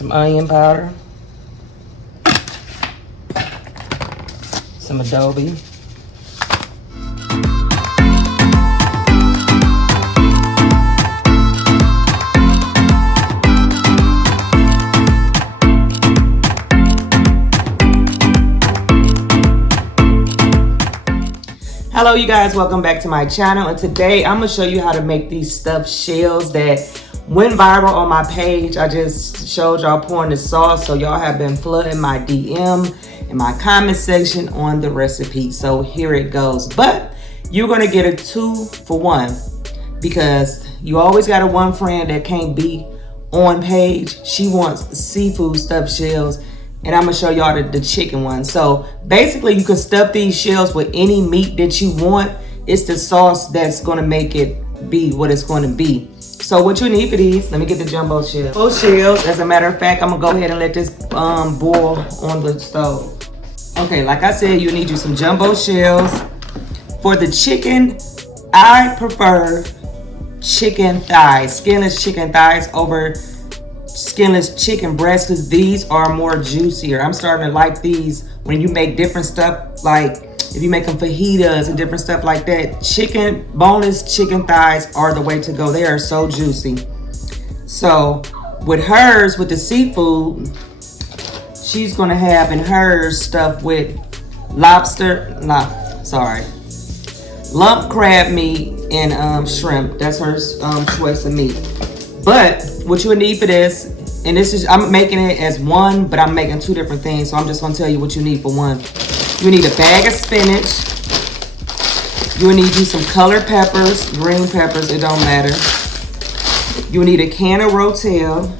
some onion powder, some adobe, Hello you guys, welcome back to my channel, and today I'm gonna show you how to make these stuffed shells that went viral on my page. I just showed y'all pouring the sauce, so y'all have been flooding my DM and my comment section on the recipe. So here it goes, but you're gonna get a 2-for-1 because you always got a one friend that can't be on page. She wants seafood stuffed shells, and I'm gonna show y'all the chicken one. So basically you can stuff these shells with any meat that you want. It's the sauce that's gonna make it be what it's gonna be. So what you need for these, let me get the jumbo shells. Both shells, as a matter of fact, I'm gonna go ahead and let this boil on the stove. Okay, like I said, you need you some jumbo shells. For the chicken, I prefer chicken thighs, skinless chicken thighs over skinless chicken breasts, because these are more juicier. I'm starting to like these when you make different stuff, like if you make them fajitas and different stuff like that. Boneless chicken thighs are the way to go. They are so juicy. So with hers, with the seafood, she's gonna have in hers stuff with lump crab meat and shrimp. That's her choice of meat. But what you would need for this, and this is, I'm making it as one, but I'm making two different things, so I'm just gonna tell you what you need for one. You need a bag of spinach. You will need you some colored peppers, green peppers, it don't matter. You will need a can of Rotel.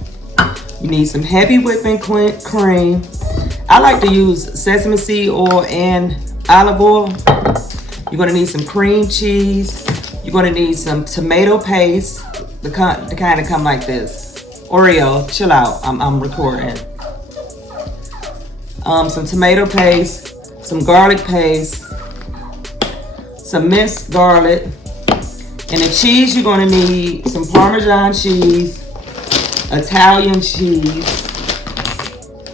You need some heavy whipping cream. I like to use sesame seed oil and olive oil. You're gonna need some cream cheese. You're gonna need some tomato paste. The kind that come like this. Oreo, chill out, I'm recording. Some tomato paste, some garlic paste, some minced garlic, and the cheese you're gonna need some Parmesan cheese, Italian cheese,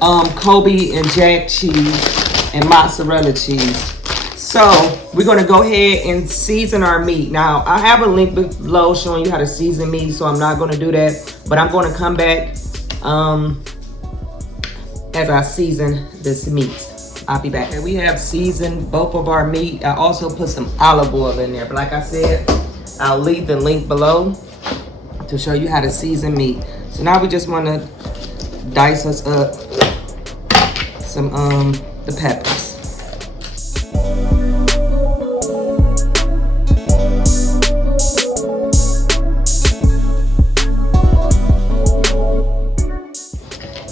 Kobe and Jack cheese, and mozzarella cheese. So we're gonna go ahead and season our meat. Now I have a link below showing you how to season meat, so I'm not gonna do that, but I'm gonna come back as I season this meat. I'll be back. Okay, we have seasoned both of our meat. I also put some olive oil in there, but like I said, I'll leave the link below to show you how to season meat. So now we just wanna dice us up some the peppers.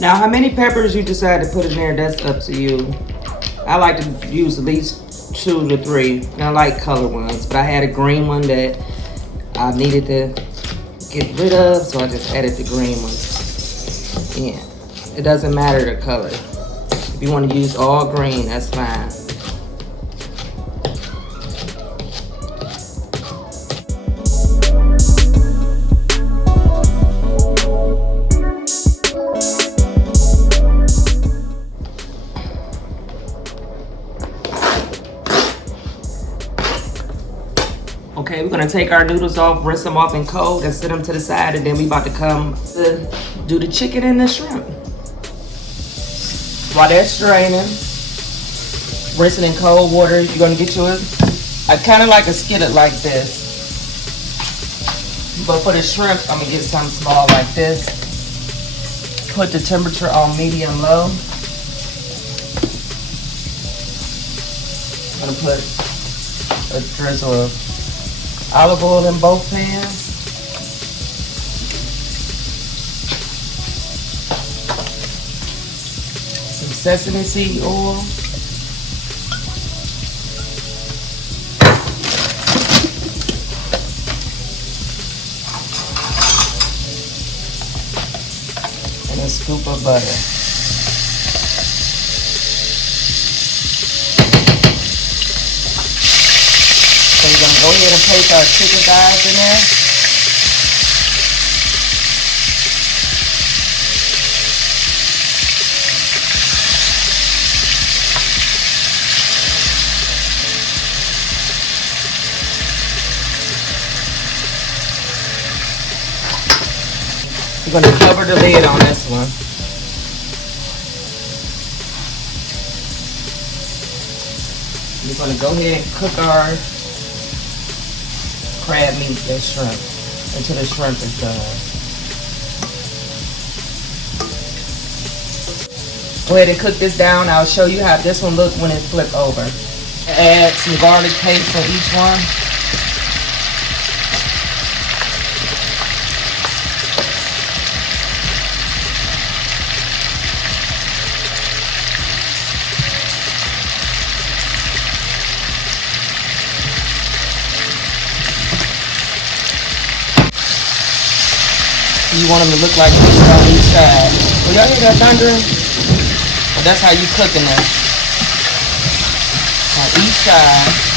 Now, how many peppers you decide to put in there, that's up to you. I like to use at least 2 to 3. And I like color ones, but I had a green one that I needed to get rid of, so I just added the green one. Yeah, it doesn't matter the color. If you want to use all green, that's fine. Okay, we're gonna take our noodles off, rinse them off in cold, and set them to the side, and then we about to come to do the chicken and the shrimp. While that's draining, rinse it in cold water, you're gonna get yours. I kind of like a skillet like this, but for the shrimp, I'm gonna get something small like this. Put the temperature on medium low. I'm gonna put a drizzle of olive oil in both pans. Some sesame seed oil. And a scoop of butter. So we're gonna go ahead and place our chicken thighs in there. We're gonna cover the lid on this one. We're gonna go ahead and cook our crab meat and shrimp until the shrimp is done. Go ahead and cook this down. I'll show you how this one looks when it's flipped over. Add some garlic paste on each one. You want them to look like this on each side. Well, y'all hear that thundering? Well, that's how you cooking this. On each side.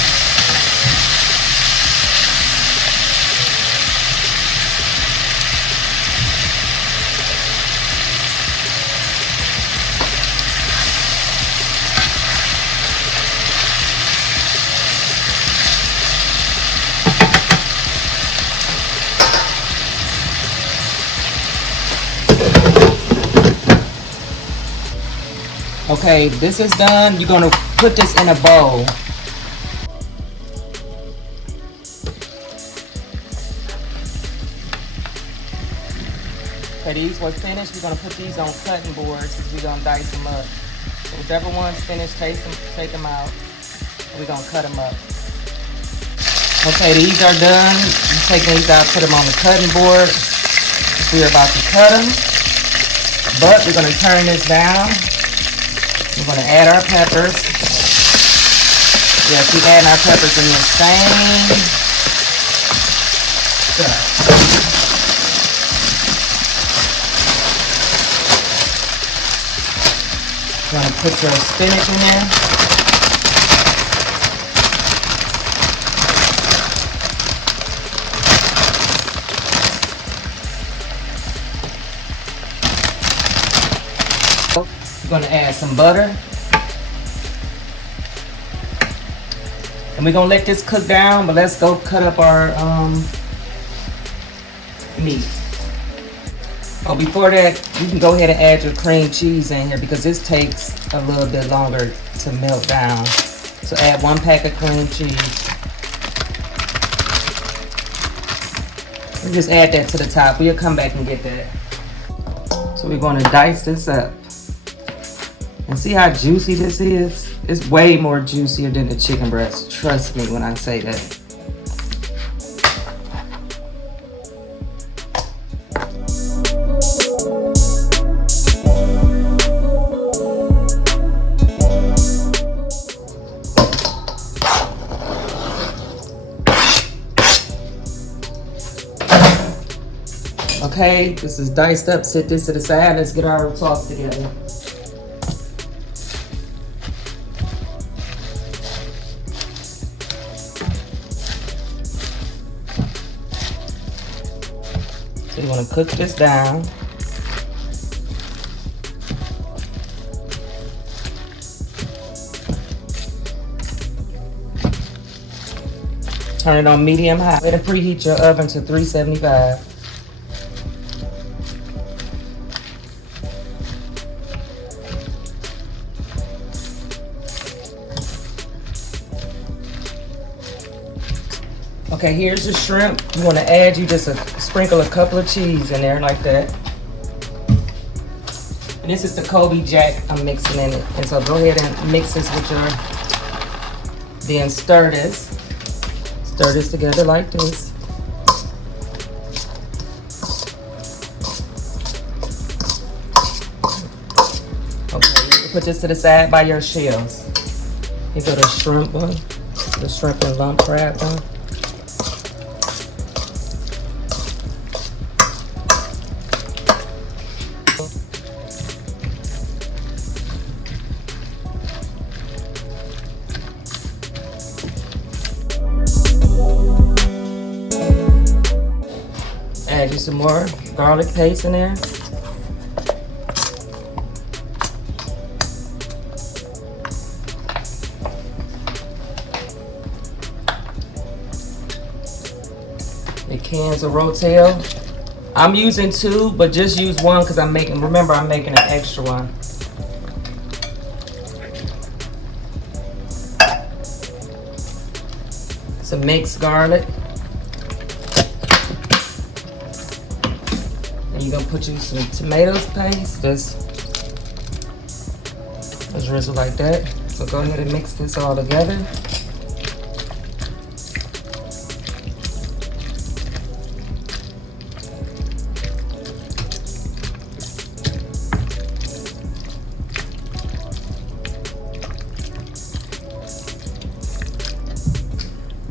Okay, this is done. You're gonna put this in a bowl. Okay, these were finished. We're gonna put these on cutting boards because we're gonna dice them up. So whichever one's finished, take them out. And we're gonna cut them up. Okay, these are done. You take these out, put them on the cutting board. We're about to cut them, but we're gonna turn this down. We're going to add our peppers. Yeah, keep adding our peppers in the same stuff. You're going to put your spinach in there. We're going to add some butter. And we're going to let this cook down, but let's go cut up our meat. Oh, before that, you can go ahead and add your cream cheese in here because this takes a little bit longer to melt down. So add 1 pack of cream cheese. And just add that to the top. We'll come back and get that. So we're going to dice this up. And see how juicy this is? It's way more juicier than the chicken breast. Trust me when I say that. Okay, this is diced up. Set this to the side. Let's get our sauce together. So you want to cook this down. Turn it on medium high. Let it preheat your oven to 375. Okay, here's the shrimp. You want to add, you just sprinkle a couple of cheese in there like that. And this is the Kobe Jack I'm mixing in it. And so go ahead and mix this with your, then stir this. Stir this together like this. Okay, you can put this to the side by your shells. You go the shrimp one, the shrimp and lump crab one. Add you some more garlic paste in there. The cans of rotel. I'm using 2, but just use 1 because remember I'm making an extra one. Some mixed garlic. And you're gonna put you some tomatoes paste. Just drizzle like that. So go ahead and mix this all together.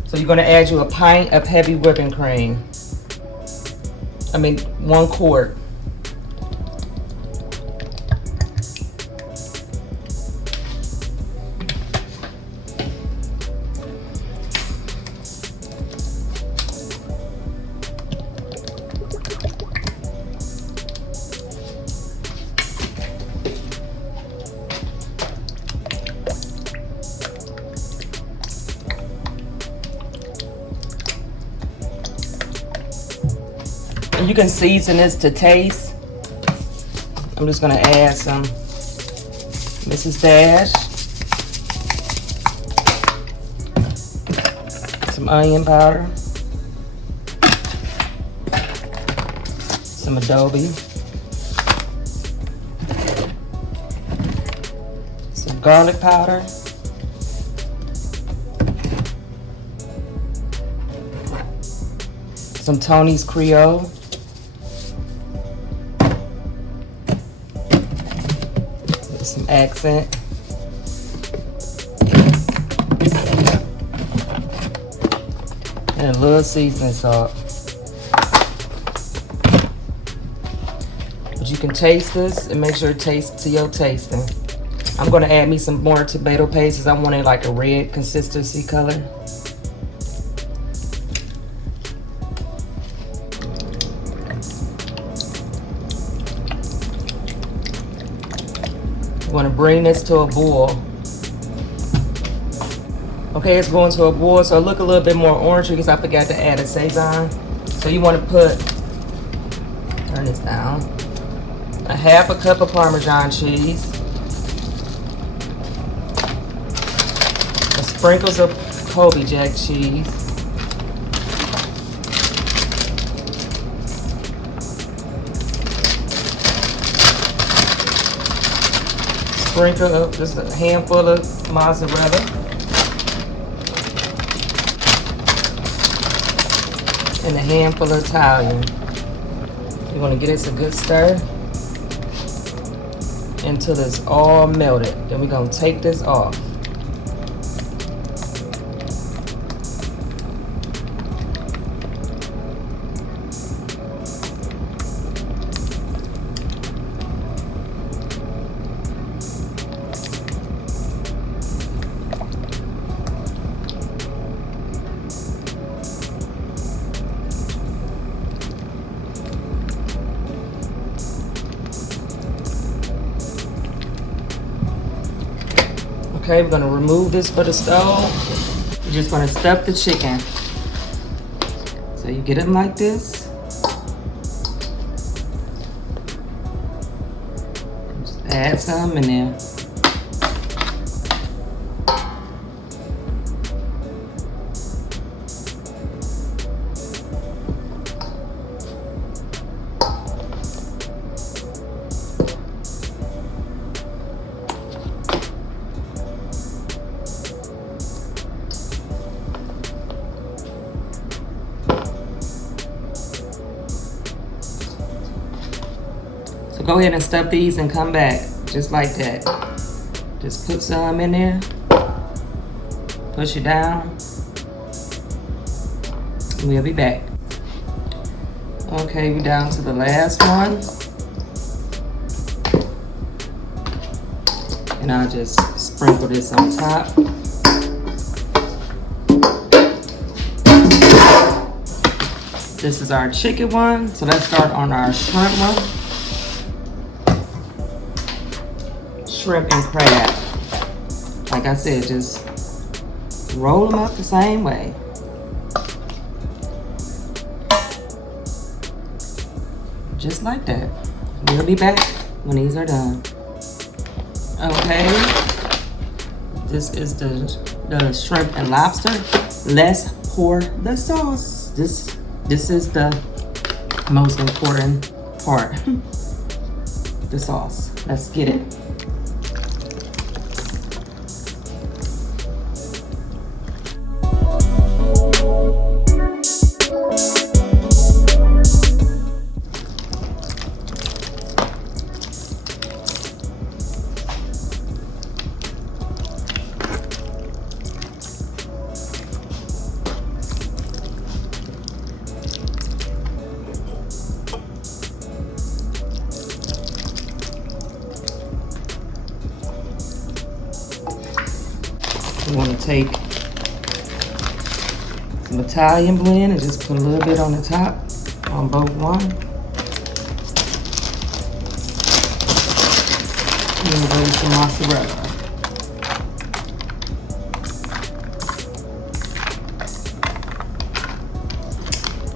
So you're gonna add you a pint of heavy whipping cream. 1 quart. You can season this to taste. I'm just gonna add some Mrs. Dash, some onion powder, some adobe, some garlic powder, some Tony's Creole, some accent, and a little seasoning salt. But you can taste this and make sure it tastes to your tasting. I'm gonna add me some more tomato paste because I want it like a red consistency color. I'm gonna bring this to a boil. Okay, it's going to a boil, so it look a little bit more orangey because I forgot to add a Sazon. So you want to turn this down, a 1/2 cup of Parmesan cheese, sprinkles of Colby Jack cheese, sprinkle of just a handful of mozzarella, and a handful of Italian. You want to get this a good stir until it's all melted. Then we're going to take this off. Okay, we're gonna remove this for the stove. We're just gonna stuff the chicken. So you get them like this. Just add some in there. So go ahead and stuff these and come back, just like that. Just put some in there, push it down, and we'll be back. Okay, we're down to the last one. And I'll just sprinkle this on top. This is our chicken one, so let's start on our shrimp one. Shrimp and crab. Like I said, just roll them up the same way. just like that. We'll be back when these are done. Okay, this is the shrimp and lobster. Let's pour the sauce. This is the most important part. The sauce. Let's get it. We want to take some Italian blend and just put a little bit on the top on both one. And then we'll some mozzarella.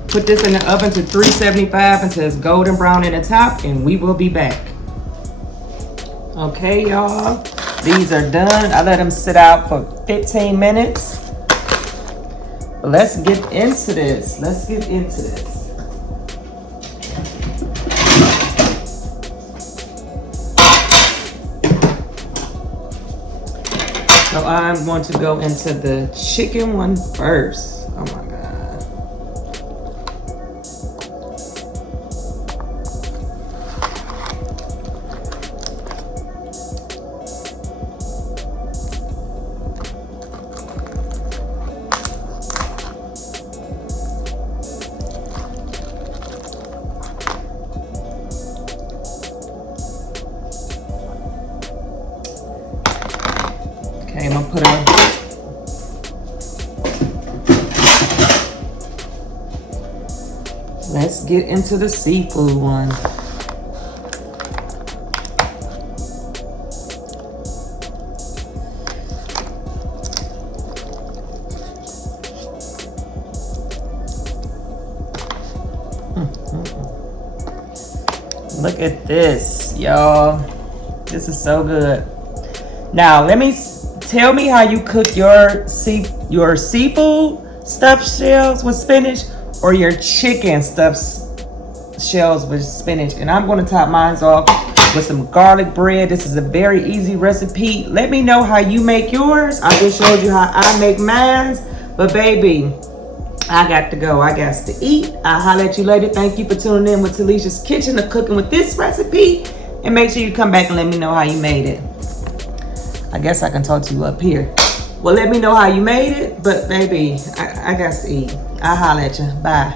Put this in the oven to 375 until it's golden brown in the top, and we will be back. Okay, y'all. These are done. I let them sit out for 15 minutes. But let's get into this. Let's get into this. So I'm going to go into the chicken one first. Oh my God. Okay, I'm gonna put let's get into the seafood one. Look at this, y'all. This is so good. Now, tell me how you cook your seafood stuffed shells with spinach or your chicken stuffed shells with spinach. And I'm going to top mine off with some garlic bread. This is a very easy recipe. Let me know how you make yours. I just showed you how I make mine. But baby, I got to go. I got to eat. I'll holler at you later. Thank you for tuning in with Talessia's Kitchen of cooking with this recipe. And make sure you come back and let me know how you made it. I guess I can talk to you up here. Well, let me know how you made it. But baby, I got to eat. I'll holler at you. Bye.